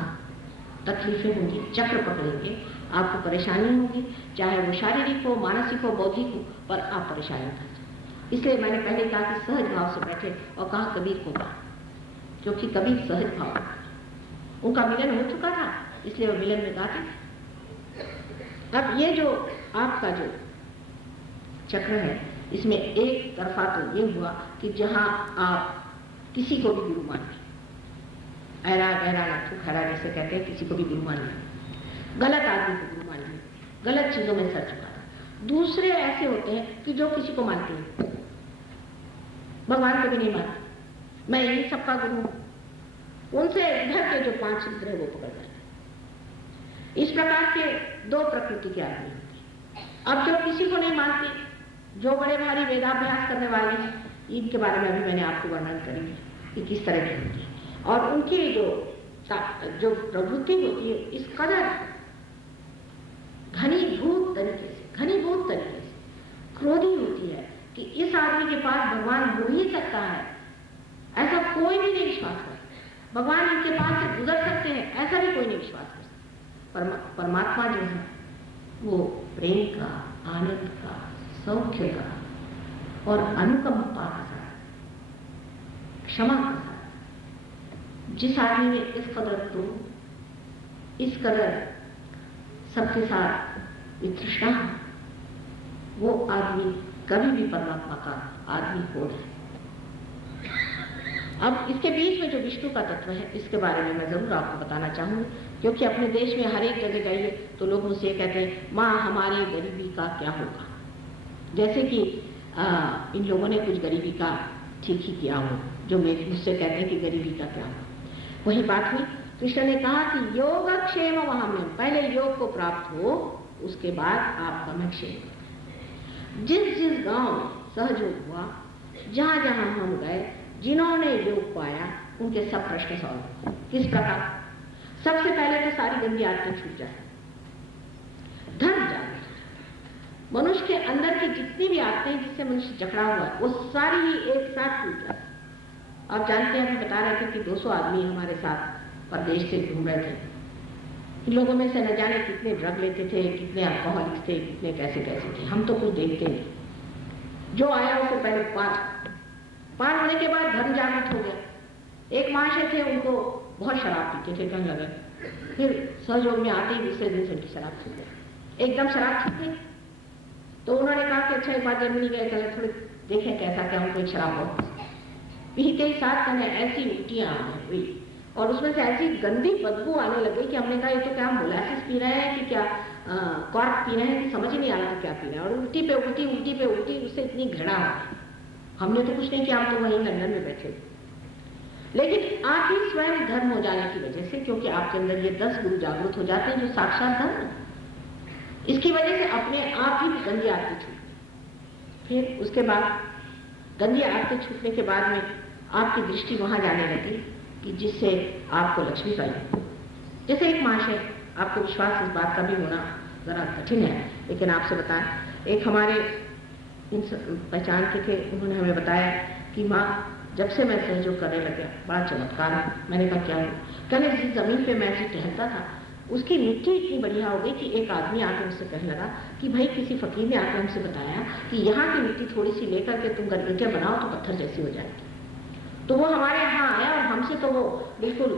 तकलीफें होंगी, चक्र पकड़ेंगे, आपको परेशानी होगी, चाहे वो शारीरिक हो, मानसिक हो, बौद्धिक हो, पर आप परेशानी कर। इसलिए मैंने पहले कहा कि सहज भाव से बैठे और कहा कबीर को कहा, क्योंकि कबीर सहज भाव, उनका मिलन हो चुका था, इसलिए वो मिलन में गाते। अब ये जो आपका जो चक्र है, इसमें एक तरफा तो ये हुआ कि जहां आप किसी को भी गुरु मान लिया, ऐरा गहरा नथु खरा जैसे कहते हैं, किसी को भी गुरु मान लिया, गलत आदमी को गुरु मान लिया, गलत चीजों में सर चुका था। दूसरे ऐसे होते हैं कि जो किसी को मानते हैं, भगवान को भी नहीं मानते, मैं यही सबका गुरु हूं, उनसे इधर के जो 5 सूत्र है वो पकड़ जाते। इस प्रकार के 2 प्रकृति के आदमी होते हैं। अब जो किसी को नहीं मानते, जो बड़े भारी वेदाभ्यास करने वाले हैं, इनके बारे में अभी मैंने आपको वर्णन करेंगे कि किस तरह की होती है। और उनकी जो प्रवृत्ति होती है इस कदर घनीभूत तरीके से क्रोधी होती है कि इस आदमी के पास भगवान हो ही सकता है, ऐसा कोई भी नहीं विश्वास करता। भगवान इनके पास से गुजर सकते हैं, ऐसा भी कोई नहीं विश्वास कर सकता। परमात्मा जो है वो प्रेम का, आनंद का, सौख्य का और अनुकंपा का साथ, क्षमा का साथ। जिस आदमी में इस कदर तो, इस कदर सबके साथ वितृष्णा है, वो आदमी कभी भी परमात्मा का आदमी हो जाए। अब इसके बीच में जो विष्णु का तत्व है, इसके बारे में मैं जरूर आपको बताना चाहूंगी, क्योंकि अपने देश में हर एक जगह जाइए तो लोग मुझसे ये कहते हैं, माँ हमारे गरीबी का क्या होगा। जैसे कि इन लोगों ने कुछ गरीबी का ठीक ही किया हो, जो मुझसे कहते हैं कि गरीबी का क्या होगा। वही बात हुई, कृष्ण ने कहा कि योगक्षेम वहाम्यम, पहले योग को प्राप्त हो, उसके बाद आपका मैं क्षेम। जिस जिस गांव में सहयोग हुआ, जहां जहां हम गए, जिन्होंने योग पाया, उनके सब प्रश्न सॉल्व। किस प्रकार? सबसे पहले तो सारी गंदी आदतें छूट जाए, धर्म जागृत। मनुष्य के अंदर की जितनी भी आदतें जिससे मनुष्य जकड़ा हुआ है, वो सारी ही एक साथ छूट जाए। आप जानते हैं, हम बता रहे थे कि 200 आदमी हमारे साथ परदेश से घूम रहे थे। इन लोगों में से न जाने कितने ड्रग लेते थे, कितने अल्कोहलिक्स थे, कितने कैसे थे। हम तो कुछ देखते नहीं। जो आया उससे पहले पार होने के बाद धर्म जागृत हो गया। एक महाशय थे, उनको बहुत शराब पीते थे, कहने लगे, फिर सहयोग में आते ही दूसरे दिन से उनकी शराब छूट गई, एकदम शराब छूट गई। तो उन्होंने कहा कि अच्छा एक बार जर्मनी गए, चले थोड़े देखें कैसा क्या उनको एक शराब हो। पीते ही साथ कहने ऐसी उल्टियां हुई और उसमें से ऐसी गंदी बदबू आने लगी कि हमने कहा ये तो क्या हम मोलासिस पी रहे हैं कि क्या कॉर्क पी रहे हैं, कि समझ ही नहीं आ रहा था क्या पी रहे हैं। और उल्टी पे उल्टी, उससे इतनी घृणा आ गई। हमने तो कुछ नहीं किया, हम तो वहीं लंदन में बैठे थे। लेकिन आप ही स्वयं धर्म हो जाने की वजह से, क्योंकि आपके अंदर ये 10 गुरु जागृत हो जाते हैं जो साक्षात धर्म है, इसकी वजह से अपने आप ही गंदी आदतें छूट। फिर उसके बाद गंदी आदतें छूटने के बाद में आपकी दृष्टि वहां जाने लगी कि जिससे आपको लक्ष्मी पाई। जैसे एक महाशय, आपको विश्वास इस बात का भी होना जरा कठिन है, लेकिन आपसे बताएं, एक हमारे पहचान के थे, उन्होंने हमें बताया कि माँ जब से मैं सहयोग करने लगा बड़ा चमत्कार है। मैंने कहा क्या? कहने जिस जमीन पे मैं ऐसे टहलता था उसकी मिट्टी इतनी बढ़िया हो गई कि एक आदमी आकर मुझसे कहने लगा कि भाई किसी फकीर ने आकर हमसे बताया कि यहाँ की मिट्टी थोड़ी सी लेकर के तुम ईंटें बनाओ तो पत्थर जैसी हो जाएगी। तो वो हमारे यहाँ आया और हमसे तो वो बिल्कुल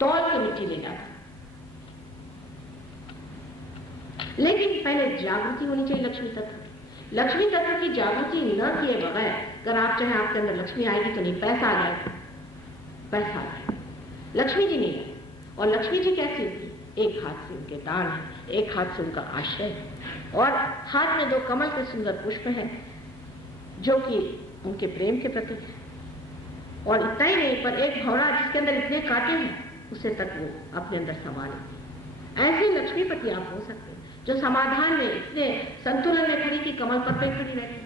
तौल के मिट्टी ले जाता। लेकिन पहले जागृति होनी चाहिए लक्ष्मी तत्व की। लक्ष्मी तत्व की जागृति न किए बगैर अगर आप चाहे आपके अंदर लक्ष्मी आएगी तो नहीं, पैसा आ जाएगा, पैसा आ जाएगा, लक्ष्मी जी नहीं है। और लक्ष्मी जी कैसी होती? एक हाथ से उनके दान है, एक हाथ से उनका आश्रय है, और हाथ में 2 कमल के सुंदर पुष्प हैं जो कि उनके प्रेम के प्रतीक है। और इतना ही नहीं, पर एक भौरा जिसके अंदर इतने कांटे हैं उसे तक वो अपने अंदर समा लेती है। ऐसे लक्ष्मीपति आप हो सकते हैं जो समाधान में इतने संतुलन में खड़ी कि कमल पर पे खड़ी रहती है।